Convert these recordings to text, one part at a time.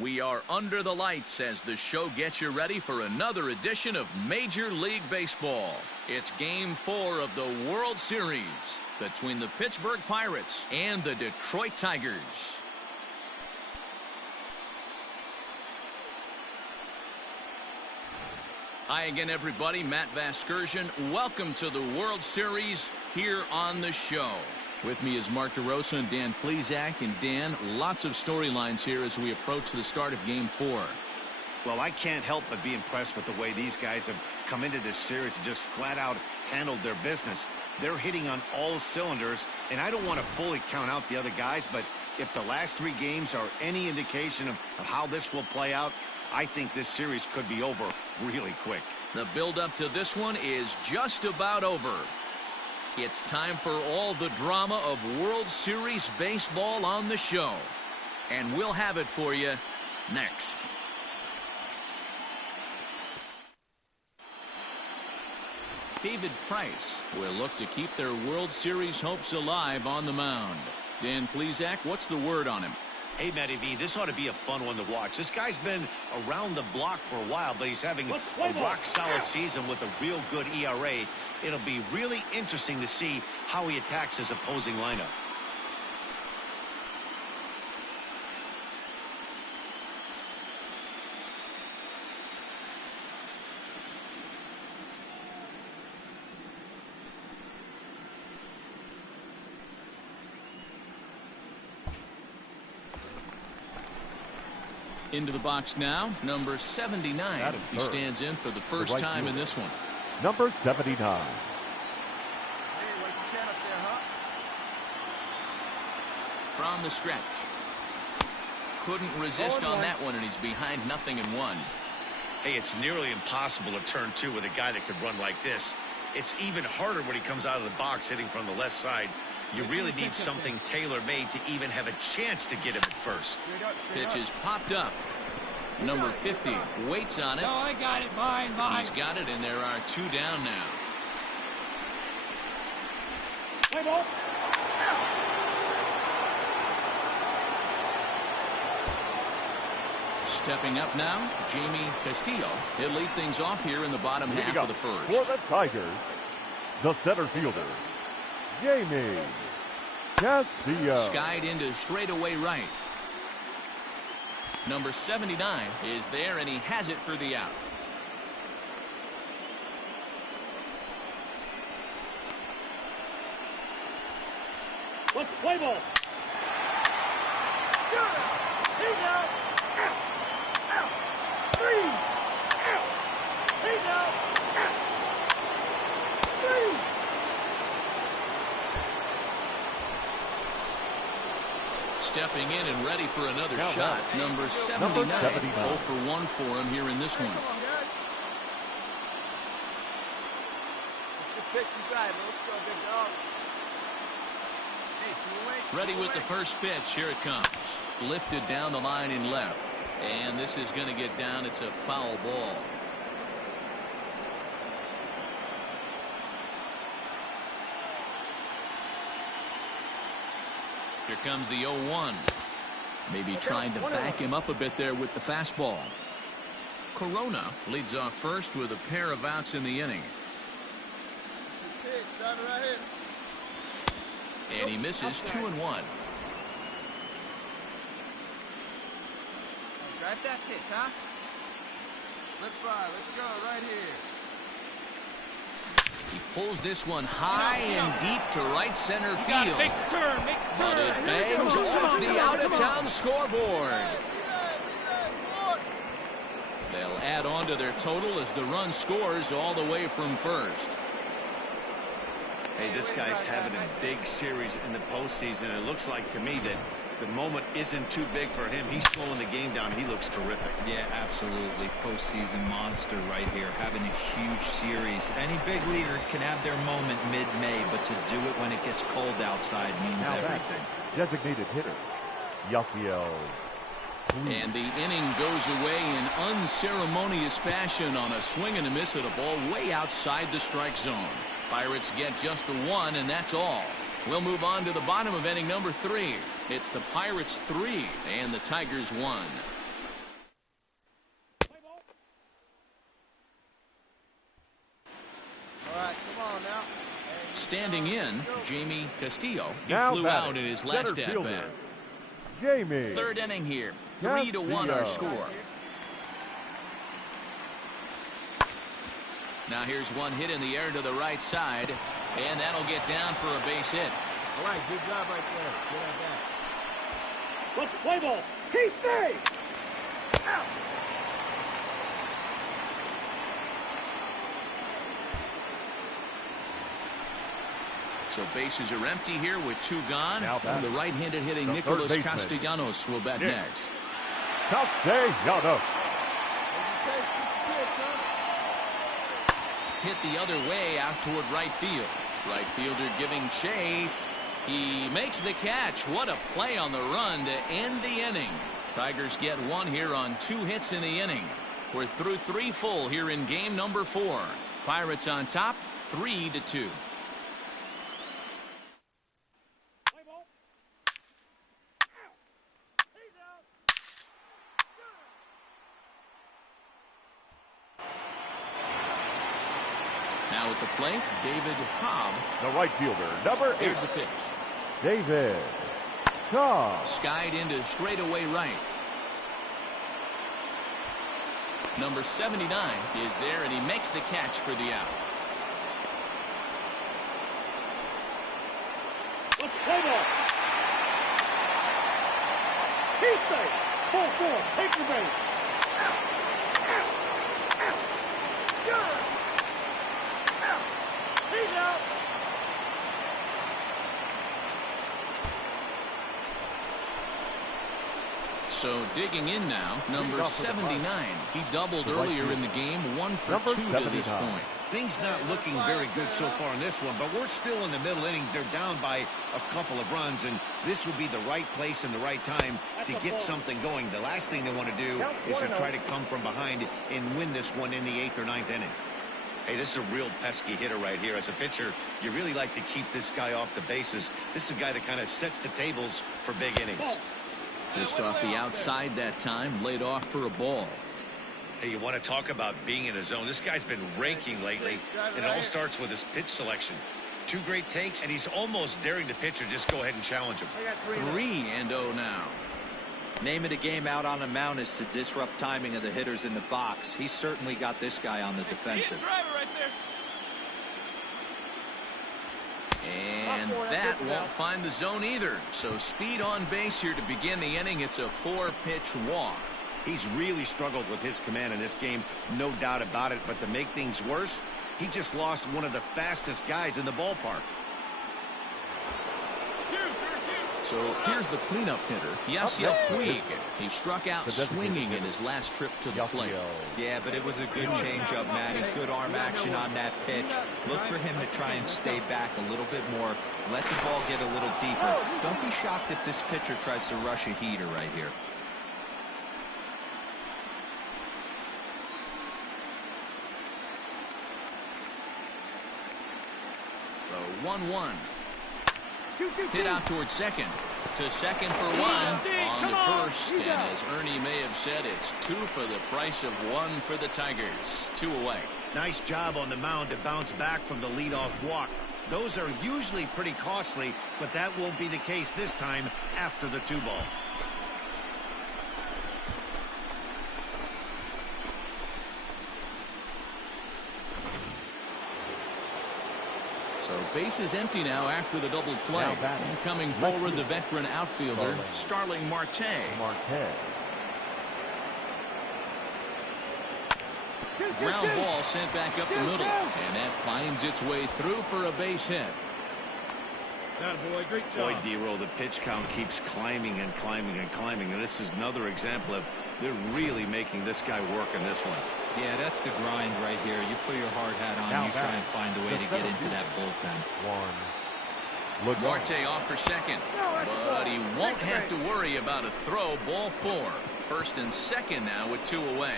We are under the lights as the show gets you ready for another edition of Major League Baseball. It's Game 4 of the World Series between the Pittsburgh Pirates and the Detroit Tigers. Hi again, everybody. Matt Vasgersian. Welcome to the World Series here on the show. With me is Mark DeRosa and Dan Plesac. And Dan, lots of storylines here as we approach the start of Game 4. Well, I can't help but be impressed with the way these guys have come into this series and just flat out handled their business. They're hitting on all cylinders, and I don't want to fully count out the other guys, but if the last 3 games are any indication of how this will play out, I think this series could be over really quick. The build-up to this one is just about over. It's time for all the drama of World Series baseball on the show. And we'll have it for you next. David Price will look to keep their World Series hopes alive on the mound. Dan Plesac, what's the word on him? Hey, Matty V, this ought to be a fun one to watch. This guy's been around the block for a while, but he's having a rock-solid season with a real good ERA. It'll be really interesting to see how he attacks his opposing lineup. Into the box now, number 79. He stands in for the first time in this one. Number 79. Hey, like you can up there, huh? From the stretch. Couldn't resist on that one, and he's behind 0-1. Hey, it's nearly impossible to turn 2 with a guy that could run like this. It's even harder when he comes out of the box hitting from the left side. You really need something tailor-made to even have a chance to get him at first. Pitch is popped up. Number 50 waits on it. No, I got it. Mine. He's got it, and there are 2 down now. Play ball. Stepping up now, Jamie Castillo. He'll lead things off here in the bottom half of the first. For the Tigers, the center fielder, Jamie Castillo. Skied into straightaway right. Number 79 is there, and he has it for the out. Let's play ball. He's out. 3. He's out. 3. Stepping in and ready for another shot. Number 79. 0 for 1 for him here in this one. Come on, guys. Get your pitch inside. Let's go, big dog. Hey, ready with the first pitch. Here it comes. Lifted down the line in left. And this is going to get down. It's a foul ball. Here comes the 0-1. Maybe trying to back him up a bit there with the fastball. Corona leads off first with a pair of outs in the inning. And he misses 2-1. Drive that pitch, huh? Let's fly. Let's go right here. He pulls this one high and deep to right center field. Make the turn. But it bangs off the out-of-town scoreboard. They'll add on to their total as the run scores all the way from first. Hey, this guy's having a big series in the postseason. It looks like to me that the moment isn't too big for him. He's slowing the game down. He looks terrific. Yeah, absolutely. Postseason monster right here. Having a huge series. Any big leaguer can have their moment mid-May, but to do it when it gets cold outside means everything. Designated hitter, Yasiel. And the inning goes away in unceremonious fashion on a swing and a miss at a ball way outside the strike zone. Pirates get just the 1, and that's all. We'll move on to the bottom of inning number 3. It's the Pirates 3 and the Tigers 1. standing in, Jamie Castillo. He Now flew batting, out in his last center at fielder, bat. Jamie. Third inning here. 3-1 our score. Now here's one hit in the air to the right side, and that'll get down for a base hit. All right, good job right there. Get at that. Let's play ball. Keep stay. Out. So bases are empty here with 2 gone. Now And the right-handed hitting the Nicholas third baseman. Castellanos will bat Yeah. next. Castellanos. Hit the other way out toward right field. Right fielder giving chase. He makes the catch. What a play on the run to end the inning. Tigers get 1 here on 2 hits in the inning. We're through 3 full here in game number 4. Pirates on top, 3-2. Play ball. He's out. Now at the plate, David Cobb. The right fielder, number 8. Here's the pitch. David Cobb. Skied into straightaway right. Number 79 is there, and he makes the catch for the out. Let's play ball. Keep safe. 4-4. Take the base. Out. Out. Out. Good. Out. He's out. So digging in now, number 79. He doubled The right earlier in fielder. the game, 1 for Number 2 to this 79. point. Things not looking very good so far in this one, but we're still in the middle innings. They're down by a couple of runs, and this would be the right place and the right time to get something going. The last thing they want to do is to try to come from behind and win this one in the 8th or 9th inning. Hey, this is a real pesky hitter right here. As a pitcher, you really like to keep this guy off the bases. This is a guy that kind of sets the tables for big innings. Just off the outside that time, laid off for a ball. Hey, you want to talk about being in a zone. This guy's been raking lately. It all starts with his pitch selection. 2 great takes, and he's almost daring the pitcher just go ahead and challenge him. 3-0 now. Name of the game out on the mound is to disrupt timing of the hitters in the box. He's certainly got this guy on the defensive. Driver right there. And that won't find the zone either. So speed on base here to begin the inning. It's a 4-pitch walk. He's really struggled with his command in this game, no doubt about it. But to make things worse, he just lost one of the fastest guys in the ballpark. So here's the cleanup hitter, Yasiel Puig. He struck out swinging in his last trip to the plate. Yeah, but it was a good changeup, Matty. Good arm action on that pitch. Look for him to try and stay back a little bit more. Let the ball get a little deeper. Don't be shocked if this pitcher tries to rush a heater right here. The 1-1. Hit out towards second. To second for 1. On to first. And as Ernie may have said, it's 2 for the price of 1 for the Tigers. 2 away. Nice job on the mound to bounce back from the leadoff walk. Those are usually pretty costly, but that won't be the case this time after the 2-ball. So base is empty now after the double play. And coming forward, the veteran outfielder, Starling Marte. Ground ball sent back up the middle. And that finds its way through for a base hit. Boy, great Boy, job. D-Roll, the pitch count keeps climbing and climbing and climbing. And this is another example of they're really making this guy work in this one. Yeah, that's the grind right here. You put your hard hat on, you try and find a way to get into that bullpen. Marte off for second, but he won't have to worry about a throw. Ball 4. First and second now with 2 away.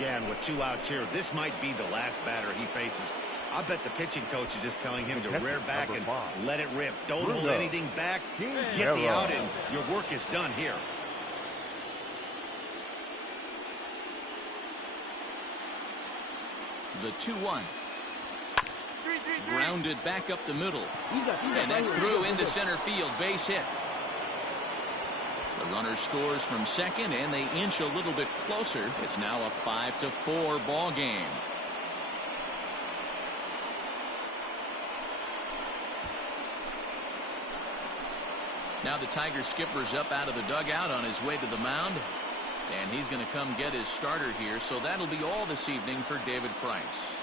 Yeah, and with 2 outs here, this might be the last batter he faces. I bet the pitching coach is just telling him to rear back and let it rip. Don't hold anything back. Get the out, and your work is done here. The 2-1. Grounded back up the middle. He's up, And that's through into center field. Base hit. The runner scores from second, and they inch a little bit closer. It's now a 5-4 ball game. Now the Tiger skipper's up out of the dugout on his way to the mound. And he's going to come get his starter here. So that'll be all this evening for David Price.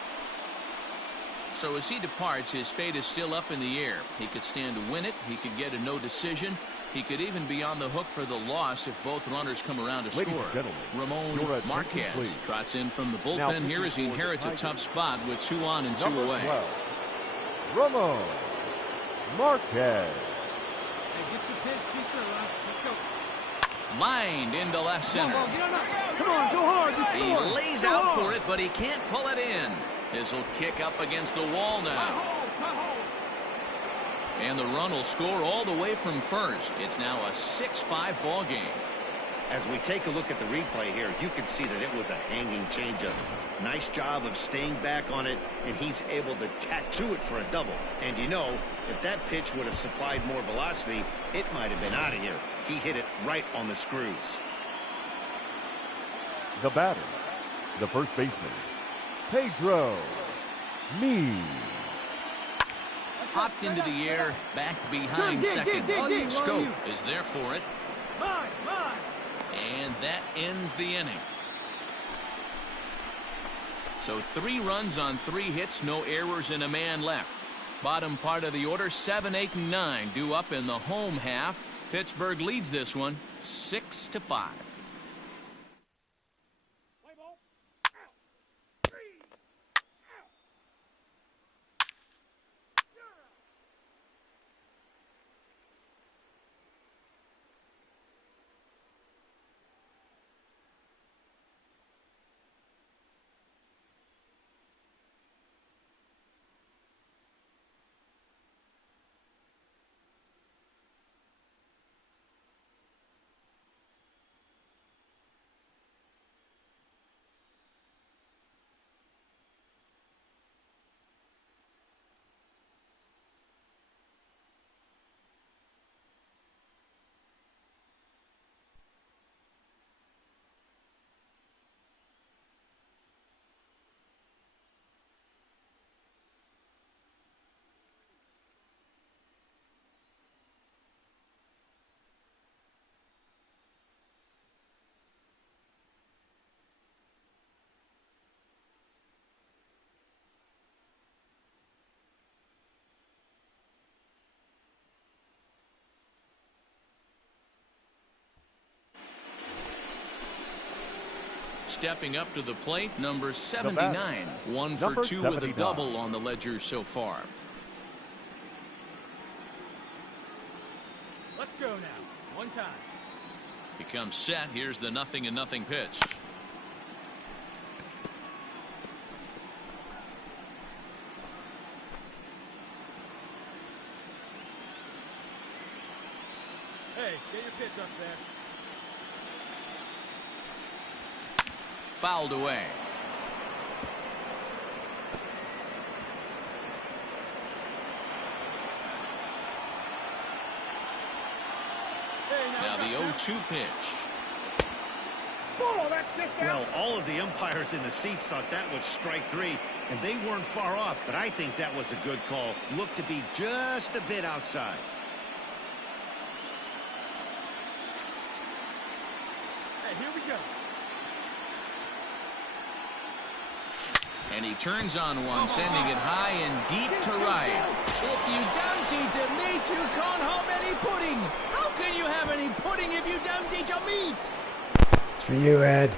So as he departs, his fate is still up in the air. He could stand to win it. He could get a no decision. He could even be on the hook for the loss if both runners come around to Ladies score. and gentlemen, Ramon your attention, Marquez please. trots in from the Now bullpen here as he pitching for the inherits a Tigers. tough spot with 2 on and 2 Number away. 12, Ramon Marquez. Hey, get your pitch, see through, huh? Let's go. Lined into left center. Come on, get on up. Come on, go hard. You He score. lays Go out hard. for it, but he can't pull it in. This'll kick up against the wall now. And the run will score all the way from first. It's now a 6-5 ball game. As we take a look at the replay here, you can see that it was a hanging changeup. Nice job of staying back on it, and he's able to tattoo it for a double. And you know, if that pitch would have supplied more velocity, it might have been out of here. He hit it right on the screws. The batter, the first baseman, Pedro Meade. Popped into the air, back behind second. dig. Scope is there for it. Mine. And that ends the inning. So 3 runs on 3 hits, no errors, and a man left. Bottom part of the order, 7, 8, and 9 due up in the home half. Pittsburgh leads this one 6-5. Stepping up to the plate, number 79. 1 for Number 2 with a 79. double on the ledger so far. Let's go now. One time. Becomes set. Here's the 0-0 pitch. Hey, get your pitch up there. Fouled away. Now the 0-2 pitch. Oh, that's just Well, all of the umpires in the seats thought that was strike 3, and they weren't far off, but I think that was a good call. Looked to be just a bit outside. Hey, here we go. And he turns on one, sending it high and deep to right. If you don't eat a meat, you can't have any pudding. How can you have any pudding if you don't eat your meat? It's for you, Ed.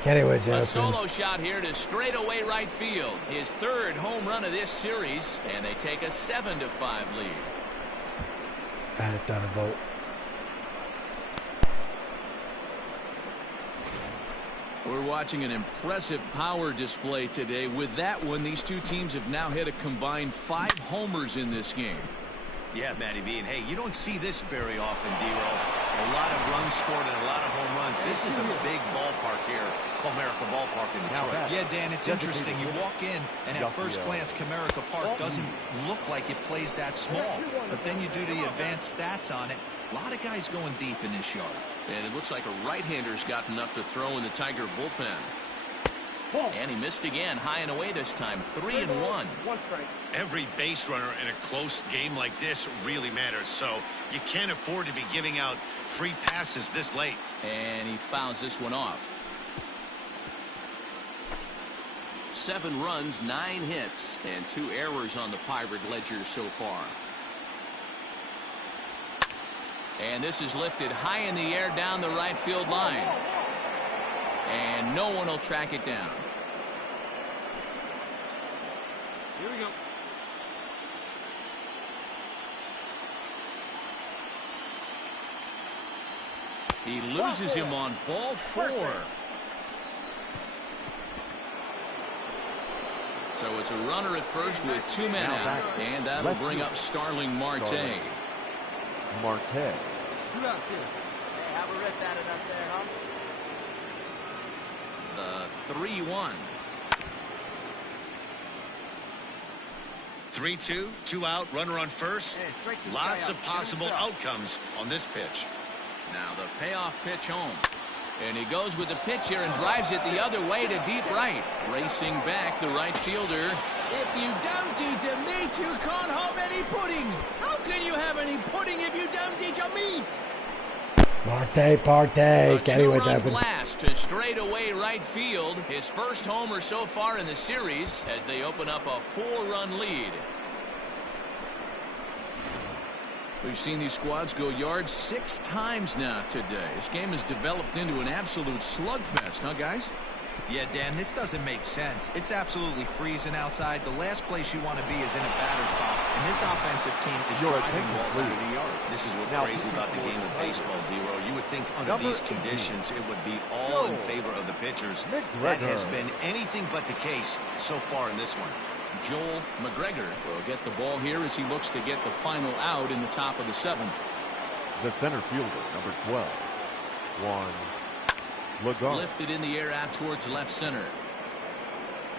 Kennywood's A open. solo shot here to straightaway right field. His 3rd home run of this series, and they take a 7-5 lead. Bat it, Thunderbolt. We're watching an impressive power display today. With that one, these two teams have now hit a combined 5 homers in this game. Yeah, Matty V, and hey, you don't see this very often, D-Roll. A lot of runs scored and a lot of home runs. This is a big ballpark here, Comerica Ballpark in Detroit. Yeah, Dan, it's interesting. You walk in, and at first glance, Comerica Park doesn't look like it plays that small. But then you do the advanced stats on it. A lot of guys going deep in this yard. And it looks like a right-hander's gotten up to throw in the Tiger bullpen. And he missed again, high and away this time, 3-1. Every base runner in a close game like this really matters, so you can't afford to be giving out free passes this late. And he fouls this one off. 7 runs, 9 hits, and 2 errors on the Pirate ledger so far. And this is lifted high in the air down the right field line. And no one will track it down. Here we go. He loses him on ball 4. So it's a runner at first with 2 men out. And that'll bring up Starling Marte. Marte. 2 outs here. Hey, have a rip at it up there, huh? The 3-1. 3-2, 2 out, runner on first. Hey, straight this Lots guy of out. possible Get him outcomes on this pitch. Now the payoff pitch home. And he goes with the pitch here and drives it the other way to deep right. Racing back the right fielder. If you don't eat a meat, you can't have any pudding. How can you have any pudding if you don't eat your meat? Parte. Kenny, what's happening? Blast to straightaway right field. His first homer so far in the series as they open up a 4-run lead. We've seen these squads go yards 6 times now today. This game has developed into an absolute slugfest, huh, guys? Yeah, Dan, this doesn't make sense. It's absolutely freezing outside. The last place you want to be is in a batter's box, and this offensive team is driving balls out of the yard. This is what's crazy about the game of baseball, D-Row. You would think under these conditions it would be all in favor of the pitchers. That has been anything but the case so far in this one. Joel McGregor will get the ball here as he looks to get the final out in the top of the 7th. The center fielder, number 12. Lagarde. Lifted in the air out towards left center.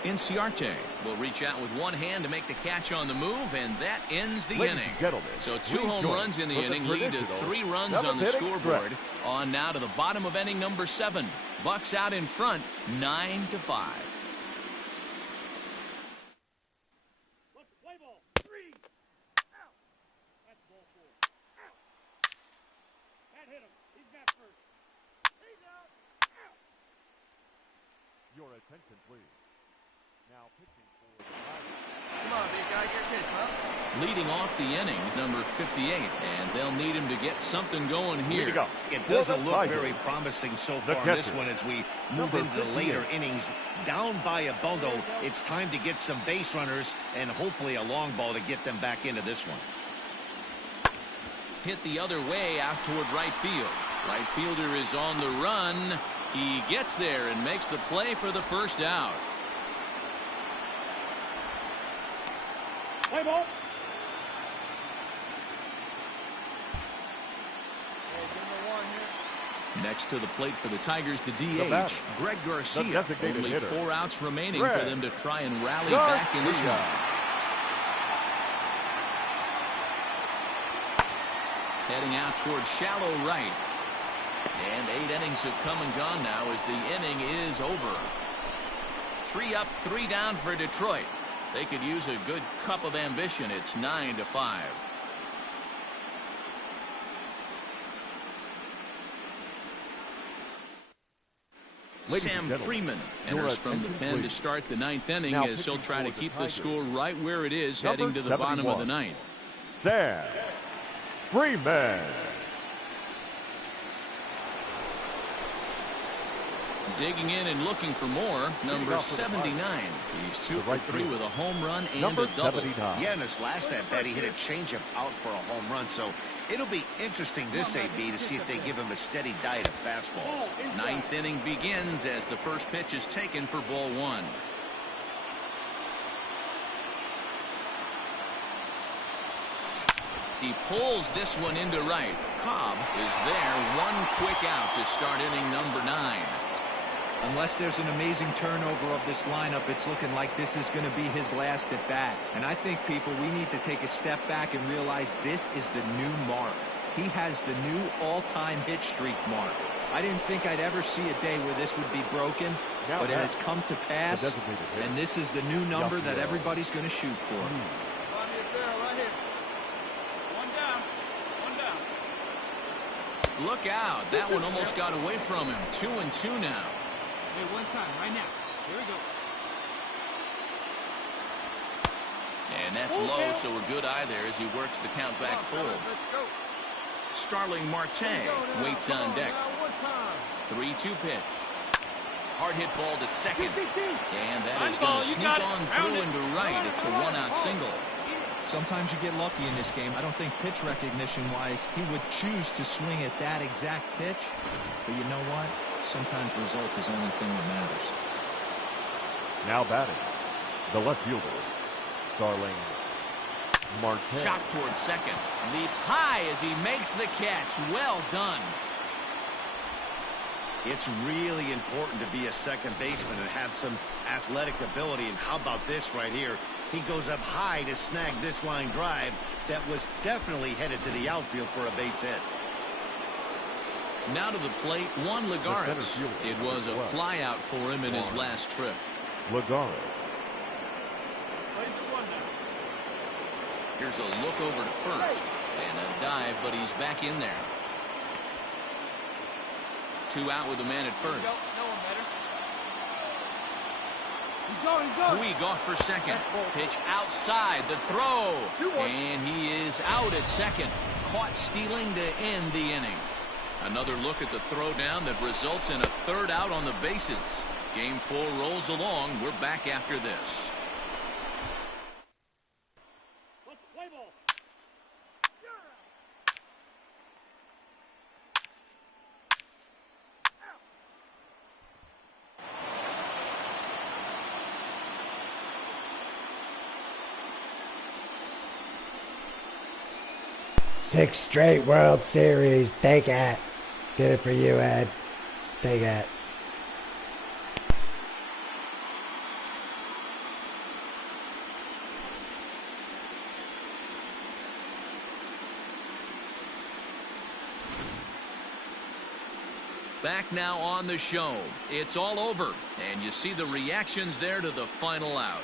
Inciarte will reach out with one hand to make the catch on the move, and that ends the inning. So 2 home runs in the inning lead to 3 runs on the scoreboard. On now to the bottom of inning number 7. Bucks out in front, 9-5. Your attention, please. Now pitching for Come on, big guy, your pitch, huh? Leading off the inning, number 58, and they'll need him to get something going here. It doesn't look very promising so far in this one as we move into the later innings. Down by a bundle, it's time to get some base runners and hopefully a long ball to get them back into this one. Hit the other way out toward right field. Right fielder is on the run. He gets there and makes the play for the first out. Play ball. Next to the plate for the Tigers, the DH, Greg Garcia. Only 4 outs remaining for them to try and rally back in this one. Heading out towards shallow right. And 8 innings have come and gone now as the inning is over. 3 up, 3 down for Detroit. They could use a good cup of ambition. It's 9-5. Sam Freeman enters from the pen to start the 9th inning as he'll try to keep the score right where it is heading to the bottom of the 9th. Sam Freeman. Digging in and looking for more, number 79. He's 2 for 3 with a home run and a double. Yeah, in this last at-bat, he hit a changeup out for a home run. So it'll be interesting this AB to see if they give him a steady diet of fastballs. 9th inning begins as the first pitch is taken for ball 1. He pulls this one into right. Cobb is there. One quick out to start inning number 9. Unless there's an amazing turnover of this lineup, it's looking like this is going to be his last at bat. And I think, people, we need to take a step back and realize this is the new mark. He has the new all-time hit streak mark. I didn't think I'd ever see a day where this would be broken, but it has come to pass, and this is the new number that everybody's going to shoot for. Look out. That one almost got away from him. 2-2 now. Hey, one time, right now. Here we go. And that's low, so a good eye there as he works the count back full. Let's go. Starling Marte waits on deck. 3-2 pitch. Hard hit ball to second. And that is going to sneak on through into right. It's a one-out single. Sometimes you get lucky in this game. I don't think pitch recognition-wise he would choose to swing at that exact pitch. But you know what? Sometimes result is the only thing that matters. Now batting, the left fielder, Starling Marte. Shot towards second. Leaps high as he makes the catch. Well done. It's really important to be a second baseman and have some athletic ability. And how about this right here? He goes up high to snag this line drive that was definitely headed to the outfield for a base hit. Now to the plate, Juan Lagares. It was a flyout for him in his last trip. Lagares. Here's a look over to first. And a dive, but he's back in there. 2 out with a man at first. No one better. He's going, he's going. Puig off for second. Pitch outside. The throw. And he is out at second. Caught stealing to end the inning. Another look at the throw down that results in a third out on the bases. Game 4 rolls along. We're back after this. Six straight World Series. Take it. Did it for you, Ed. Take it. Back now on the show. It's all over, and you see the reactions there to the final out.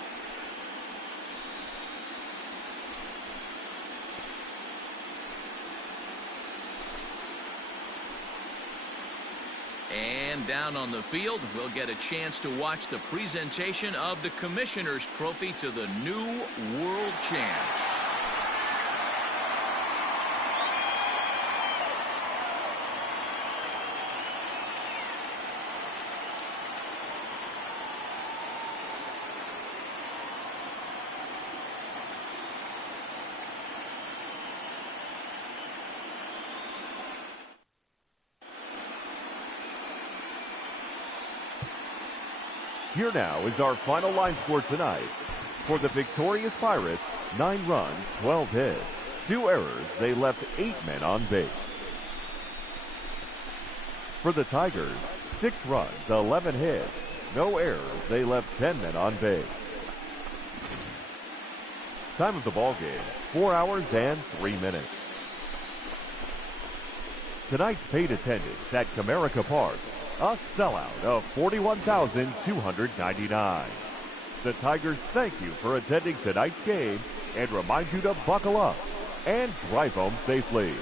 And down on the field, we'll get a chance to watch the presentation of the Commissioner's Trophy to the new world champs. Here now is our final line score tonight. For the victorious Pirates, 9 runs, 12 hits. 2 errors, they left 8 men on base. For the Tigers, 6 runs, 11 hits. No errors, they left 10 men on base. Time of the ball game, 4 hours and 3 minutes. Tonight's paid attendance at Comerica Park, a sellout of 41,299. The Tigers thank you for attending tonight's game and remind you to buckle up and drive home safely.